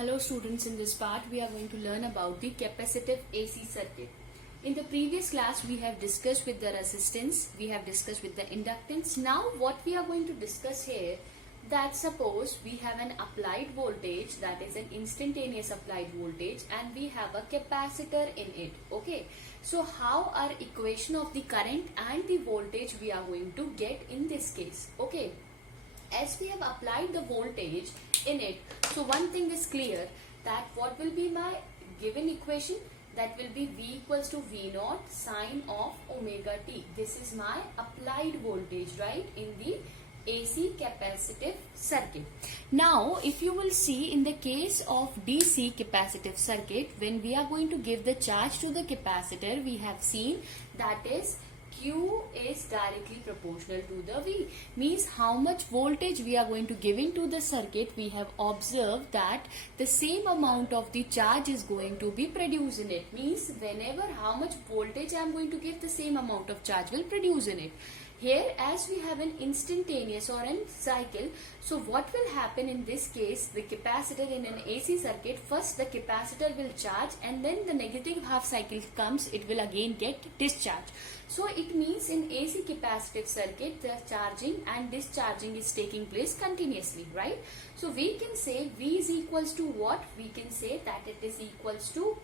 Hello students, in this part we are going to learn about the capacitive AC circuit. In the previous class we have discussed with the resistance, we have discussed with the inductance. Now what we are going to discuss here, that suppose we have an applied voltage, that is an instantaneous applied voltage, and we have a capacitor in it. Okay, so how our equation of the current and the voltage we are going to get in this case. Okay, as we have applied the voltage in it, so one thing is clear, that what will be my given equation, that will be V equals to V naught sine of omega t. This is my applied voltage, right, in the AC capacitive circuit. Now if you will see, in the case of DC capacitive circuit, when we are going to give the charge to the capacitor, we have seen that is Q is directly proportional to the V. Means how much voltage we are going to give into the circuit, we have observed that the same amount of the charge is going to be produced in it. Means whenever how much voltage I am going to give, the same amount of charge will produce in it. Here, as we have an instantaneous or an cycle, so what will happen in this case, the capacitor in an AC circuit, first the capacitor will charge and then the negative half cycle comes, it will again get discharged. So it means in AC capacitive circuit, the charging and discharging is taking place continuously, right? So we can say V is equals to what? We can say that it is equals to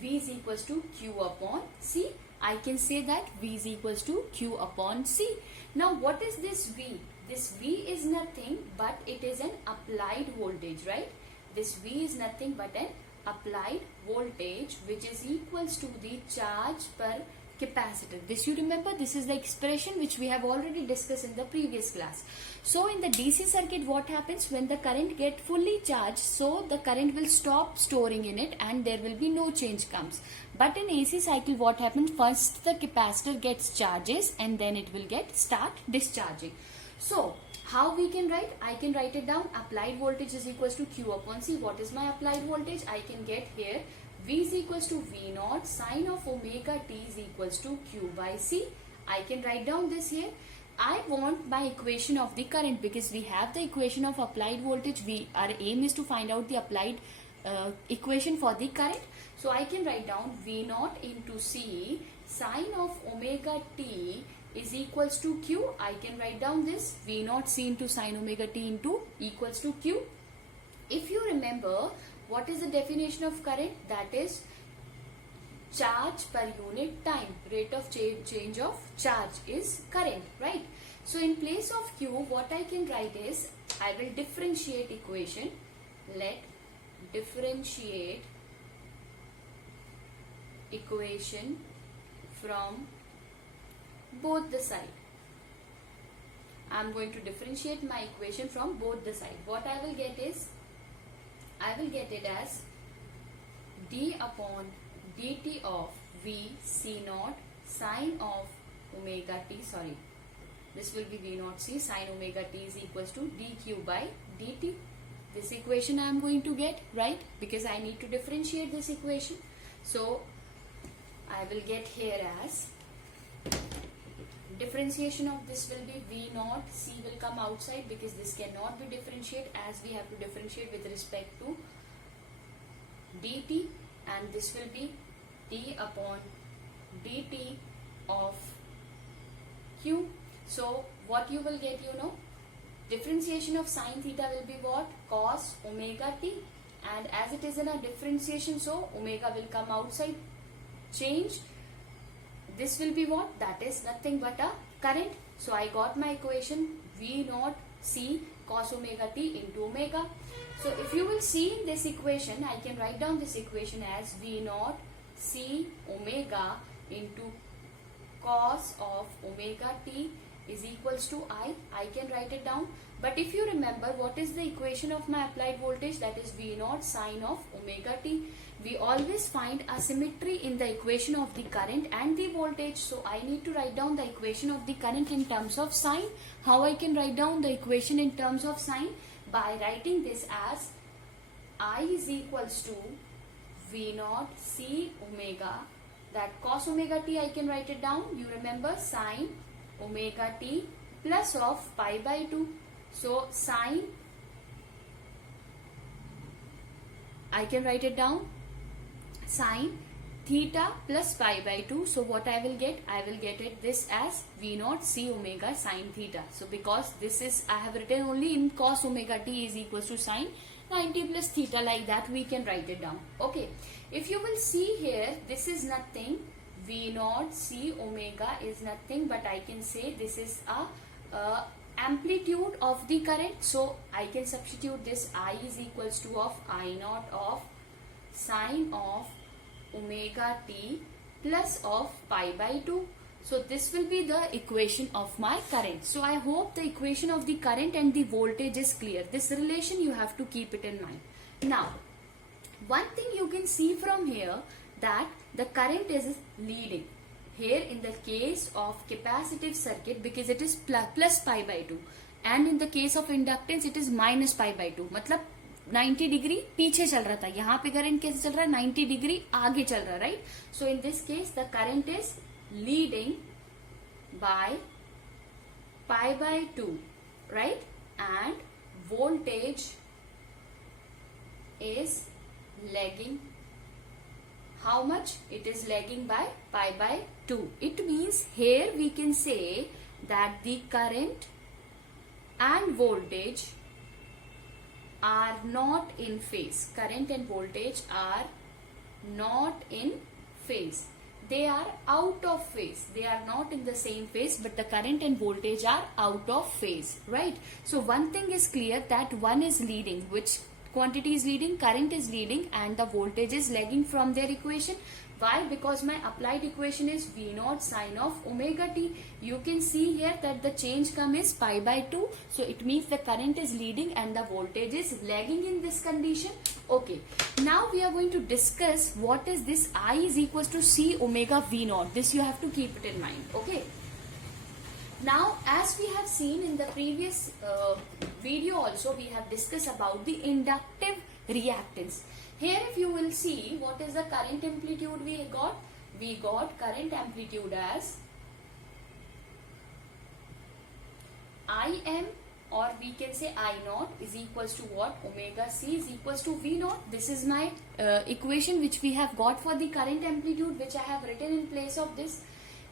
V is equals to Q upon C. I can say that V is equals to Q upon C. Now what is this V? This V is nothing but it is an applied voltage, right? This V is nothing but an applied voltage which is equals to the charge per capacitor. This you remember, this is the expression which we have already discussed in the previous class. So in the DC circuit, what happens when the current get fully charged, so the current will stop storing in it and there will be no change comes. But in AC cycle, what happens, first the capacitor gets charges and then it will start discharging. So how we can write? I can write it down, applied voltage is equals to Q upon C. What is my applied voltage? I can get here V is equals to V naught sine of omega t is equals to Q by C. I can write down this here. I want my equation of the current, because we have the equation of applied voltage. Our aim is to find out the applied equation for the current. So I can write down V naught into C sine of omega t is equals to Q. I can write down this V naught C into sine omega t into equals to Q. If you remember, what is the definition of current? That is charge per unit time. Rate of change of charge is current, right? So in place of Q, what I can write is, I will differentiate equation. Let differentiate equation from both the side. I am going to differentiate my equation from both the side. What I will get is, I will get it as d upon dt of V C naught sine of omega t, sorry, this will be V naught C sine omega t is equals to dq by dt. This equation I am going to get, right, because I need to differentiate this equation. So I will get here as differentiation of this will be V naught C will come outside, because this cannot be differentiated, as we have to differentiate with respect to dt, and this will be d upon dt of Q. So what you will get, differentiation of sine theta will be what? Cos omega t, and as it is in a differentiation, so omega will come outside. Change, this will be what? That is nothing but a current. So I got my equation V naught C cos omega t into omega. So if you will see in this equation, I can write down this equation as V naught C omega into cos of omega t is equals to I can write it down. But if you remember, what is the equation of my applied voltage? That is V naught sine of omega t. We always find a symmetry in the equation of the current and the voltage. So I need to write down the equation of the current in terms of sine. How I can write down the equation in terms of sine? By writing this as I is equals to V naught C omega, that cos omega t I can write it down. You remember sine omega t plus of pi by 2. So sine I can write it down, sine theta plus pi by 2. So what I will get? I will get it this as V naught C omega sine theta. So because this is, I have written only in cos omega t is equals to sine 90 plus theta, like that we can write it down. Okay. If you will see here, this is nothing. V naught C omega is nothing, but I can say this is a amplitude of the current. So I can substitute this. I is equals to of I naught of sine of omega t plus of pi by 2. So this will be the equation of my current. So I hope the equation of the current and the voltage is clear. This relation you have to keep it in mind. Now, one thing you can see from here, that the current is leading. Here in the case of capacitive circuit, because it is plus pi by 2, and in the case of inductance it is minus pi by 2. मतलब 90 degree पीछे चल रहा था, यहाँ पे current कैसे चल रहा है? 90 डिग्री आगे चल रहा है, right? So in this case the current is leading by pi by 2, right? And voltage is lagging. How much? It is lagging by pi by 2. It means here we can say that the current and voltage are not in phase. Current and voltage are not in phase. They are out of phase. They are not in the same phase, but the current and voltage are out of phase, right? So one thing is clear, that one is leading. Which quantity is leading? Current is leading and the voltage is lagging from their equation. Why? Because my applied equation is V naught sine of omega t. You can see here that the change come is pi by 2. So it means the current is leading and the voltage is lagging in this condition. Okay. Now we are going to discuss what is this I is equals to C omega V naught. This you have to keep it in mind. Okay. Now, as we have seen in the previous video also, we have discussed about the inductive reactance. Here if you will see, what is the current amplitude we got? We got current amplitude as Im, or we can say I naught is equals to what? Omega C is equals to V naught. This is my equation which we have got for the current amplitude, which I have written in place of this.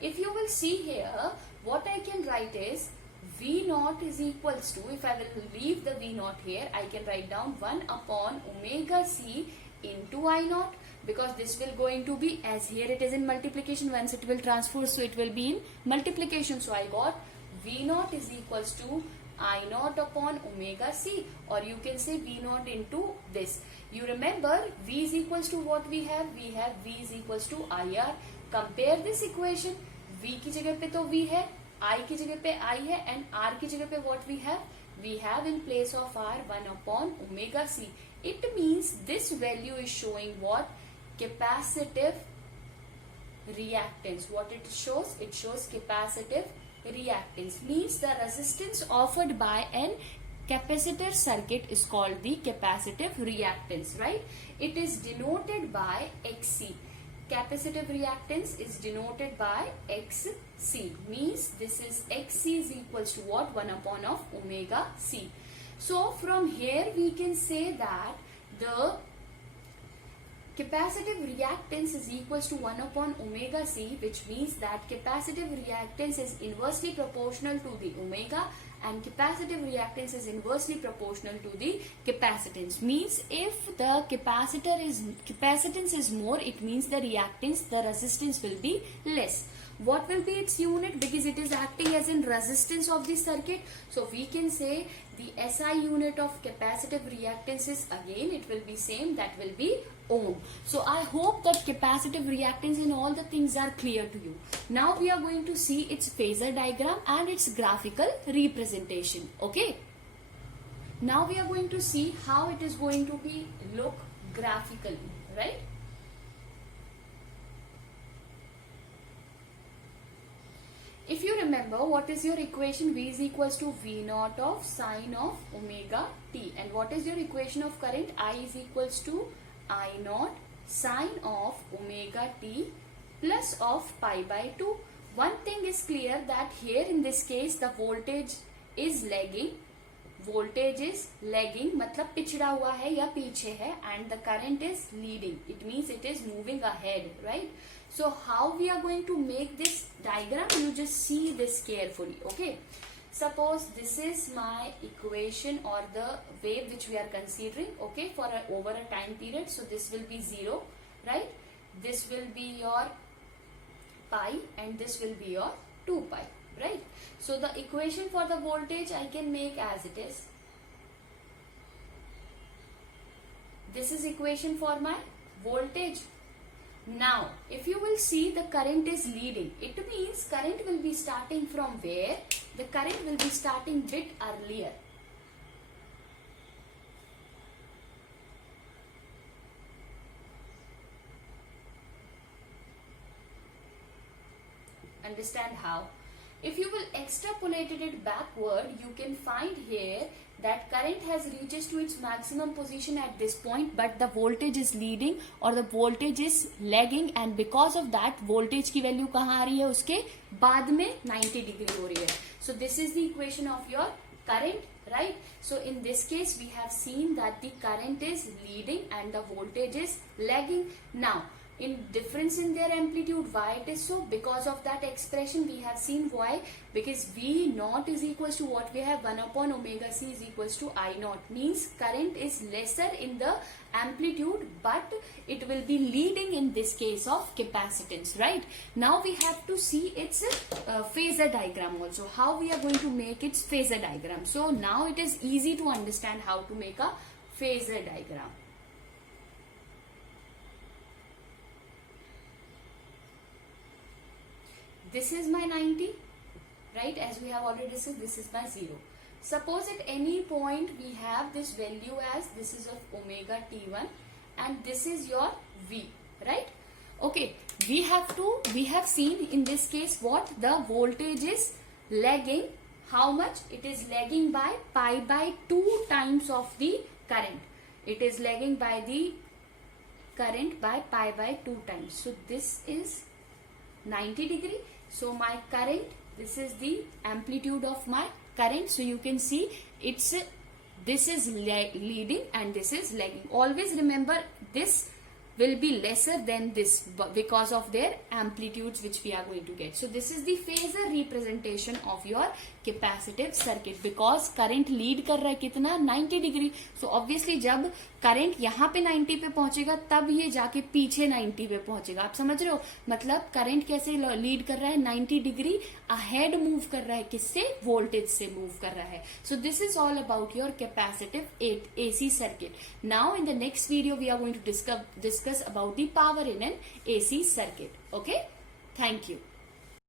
If you will see here, what I can write is V naught is equals to, if I will leave the V naught here, I can write down 1 upon omega C into I naught, because this will going to be, as here it is in multiplication, once it will transpose, so it will be in multiplication. So I got V naught is equals to I naught upon omega C, or you can say V naught into this. You remember V is equals to what we have? We have V is equals to IR. Compare this equation. V की जगह पे तो V है, I की जगह पे I है, and R की जगह पे what we have? We have in place of R 1 upon omega C. It means this value is showing what? Capacitive reactance. What it shows? It shows capacitive reactance. Means the resistance offered by an capacitor circuit is called the capacitive reactance, right? It is denoted by XC. Capacitive reactance is denoted by XC. Means this is XC is equals to what? 1 upon of omega C. So from here we can say that the capacitive reactance is equals to 1 upon omega C, which means that capacitive reactance is inversely proportional to the omega, and capacitive reactance is inversely proportional to the capacitance. Means if the capacitance is more, it means the reactance, the resistance will be less. What will be its unit? Because it is acting as in resistance of the circuit, so we can say the SI unit of capacitive reactance is, again it will be same, that will be ohm. So I hope that capacitive reactance and all the things are clear to you. Now we are going to see its phasor diagram and its graphical representation. Okay. Now we are going to see how it is going to be look graphically, right? If you remember, what is your equation? V is equals to V naught of sine of omega t. And what is your equation of current? I is equals to I naught sine of omega t plus of pi by 2. One thing is clear, that here in this case the voltage is lagging voltage is lagging मतलब पिछड़ा हुआ है या पीछे है, and the current is leading, it means it is moving ahead, right? So how we are going to make this diagram? You just see this carefully, okay? Suppose this is my equation or the wave which we are considering, okay, for over a time period. So this will be 0, right? This will be your pi and this will be your 2 pi, right? So the equation for the voltage I can make as it is. This is equation for my voltage. Now, if you will see, the current is leading. It means current will be starting from where? The current will be starting bit earlier. Understand how? If you will extrapolate it backward, you can find here that current has reaches to its maximum position at this point, but the voltage is leading or the voltage is lagging, and because of that voltage की value कहाँ आ रही है? उसके बाद में 90 degree हो रही है. So this is the equation of your current, right? So in this case we have seen that the current is leading and the voltage is lagging. Now in difference in their amplitude, why it is so? Because of that expression we have seen. Why? Because V naught is equals to what we have, 1 upon omega c is equals to I naught, means current is lesser in the amplitude but it will be leading in this case of capacitance, right? Now we have to see its phasor diagram also, how we are going to make its phasor diagram. So now it is easy to understand how to make a phasor diagram. This is my 90, right? As we have already discussed, this is my 0. Suppose at any point we have this value as this is of omega t1 and this is your V, right? Okay, we have seen in this case what the voltage is lagging. How much? It is lagging by pi by 2 times of the current. It is lagging by the current by pi by 2 times. So this is 90 degree. So my current, this is the amplitude of my current. So you can see it's this is leading and this is lagging. Always remember this will be lesser than this because of their amplitudes which we are going to get. So this is the phasor representation of your capacitive circuit because current lead कर रहा है कितना 90 degree. So obviously जब current यहाँ पे 90 पे पहुंचेगा तब ये जाके पीछे 90 पे पहुंचेगा. आप समझ रहे हो? मतलब करंट कैसे लीड कर रहा है 90 डिग्री अहेड मूव कर रहा है. किससे? वोल्टेज से मूव कर रहा है. So this is all about your capacitive AC circuit. Now in the next video we are going to discuss about the power in an AC circuit. Okay? Thank you.